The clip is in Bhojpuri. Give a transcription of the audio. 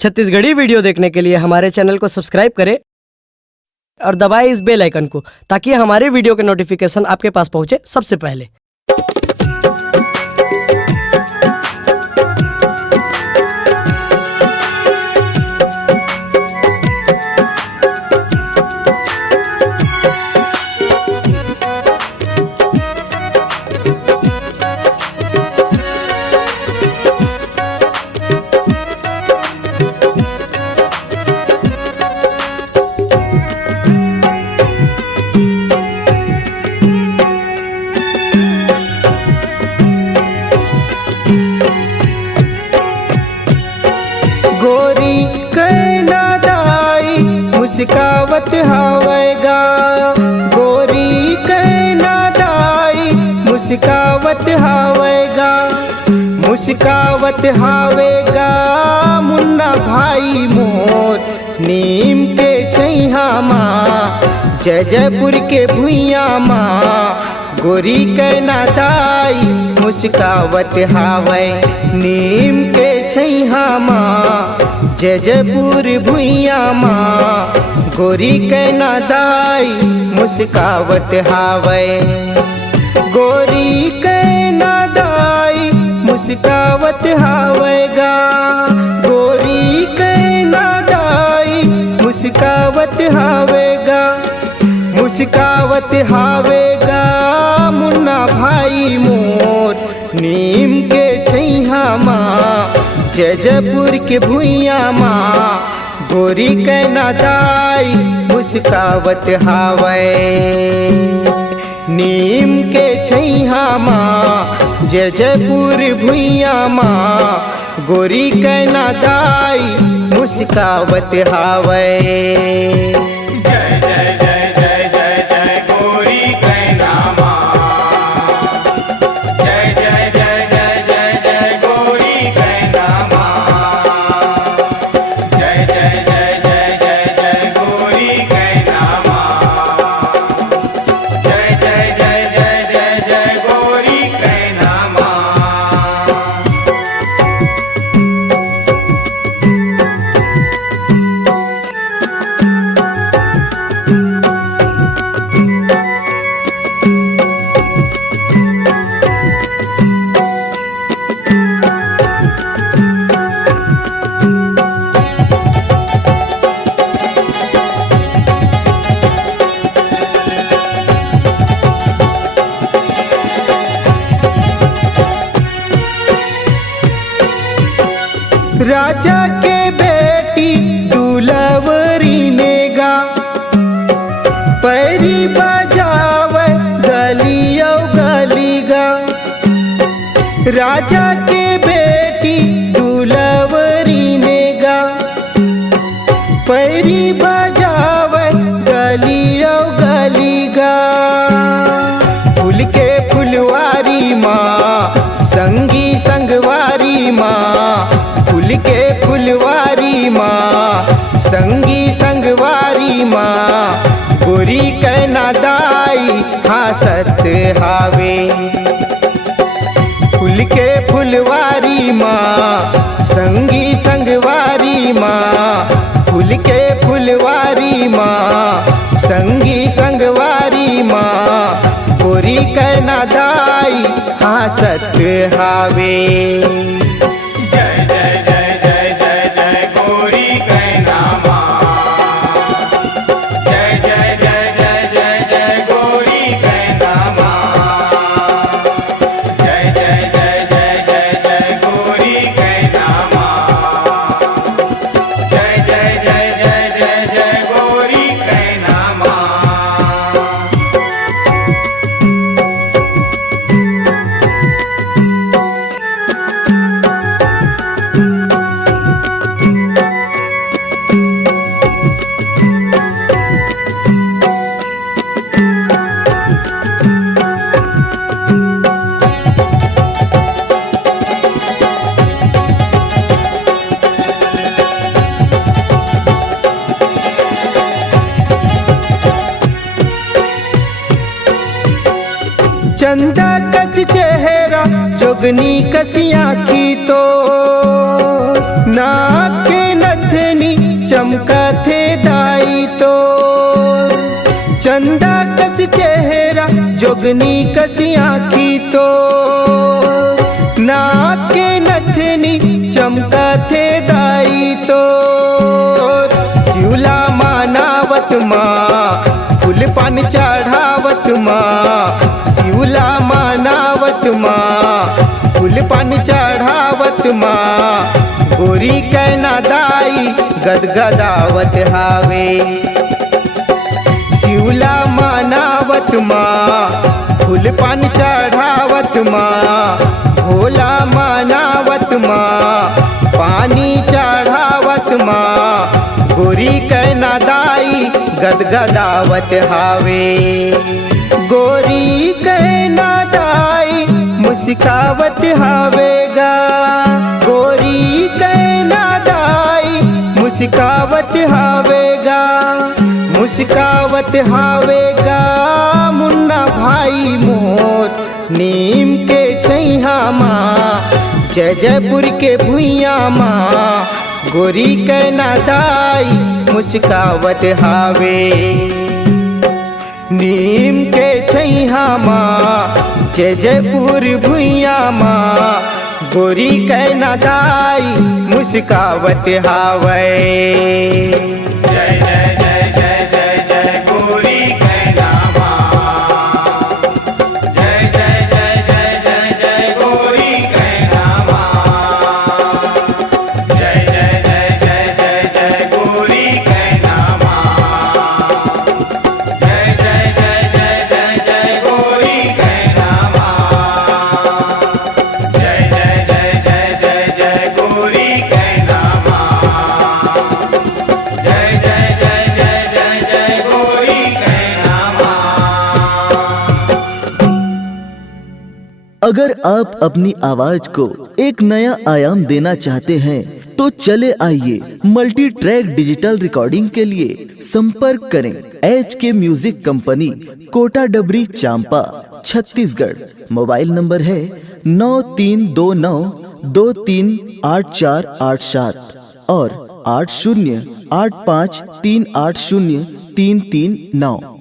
छत्तीसगढ़ी वीडियो देखने के लिए हमारे चैनल को सब्सक्राइब करें और दबाएं इस बेल आइकन को ताकि हमारे वीडियो के नोटिफिकेशन आपके पास पहुंचे सबसे पहले। गोरी कैना दाई मुस्कावत हावेगा, गोरी कैना दाई मुस्कावत हावेगा, मुस्कावत हावेगा मुन्ना भाई मोर नीम के छैहा माँ जयपुर के भुइया माँ। गोरी कैना दाई मुस्कावत हावे नीम के छैहा माँ जयपुर भुइया माँ। गोरी कैना दाई मुस्कावत हावे, गोरी कैना दाई मुस्कावत हावेगा, गोरी कैना दाई मुस्कावत हावेगा, मुस्कावत हावेगा मुन्ना भाई मोर नीम के छैहा माँ जयपुर के भुइया माँ। गोरी कैना दाई मुस्कावत हावे नीम के छैहा माँ जयपुर भुइया माँ। गोरी कैना दाई मुस्कावत हावे। राजा के बेटी दुलवरी नेगा पैरी बजावे गलियो गलीगा। राजा के बेटी दुलवरी नेगा पैरी बजावे गलियो गलीगा। फूल के फुलवारी माँ संगी संगवारी माँ, फूल के फुलवारी माँ संगी संगवारी माँ। गोरी कैना दाई हासत हावे, फूल के फुलवारी माँ संगी संगवारी माँ, फूल के फुलवारी माँ संगी संगवारी माँ। गोरी कैना दाई हासत हावे। चंदा कस चेहरा जोगनी कसिया की तो नाक के चंदा कस चेहरा जोगनी कस आँखी तो नाक के नथनी चमका थे दाई तो शिवला मानावत माँ फूल पान चढ़ावत माँ शिवला मानावत माँ फूल पान चढ़ावत माँ गोरी कैना दाई गदगदावत हावे शिवला मानावत माँ फूल पान चढ़ावत माँ भोला मानावत माँ पानी चढ़ावत माँ गोरी कैना दाई गदगदावत हावे गोरी कैना दाई मुस्कावत हावेगा गोरी कैना दाई मुस्कावत हावेगा मुस्कावत हावेगा मुन्ना भाई मोर नीम के छैहा माँ जय जयपुर के भुइया माँ गोरी कैना दाई मुस्कावत हावे नीम के छैहा माँ जय जयपुर भुइया माँ गोरी कैना दाई मुस्कावत हावे जय जय जय जय जय जय गोरी कैना माँ जय जय जय जय जय जय गोरी कैना माँ जय जय जय जय जय जय गोरी कैना माँ जय जय जय जय जय जय गोरी कैना माँ जय जय जय जय जय जय गोरी कैना माँ जय जय जय जय जय जय गोरी कैना अगर आप अपनी आवाज को एक नया आयाम देना चाहते हैं तो चले आइए मल्टी ट्रैक डिजिटल रिकॉर्डिंग के लिए संपर्क करें HK म्यूजिक कंपनी कोटा डबरी चांपा छत्तीसगढ़। मोबाइल नंबर है 9329238487 और 8085380339।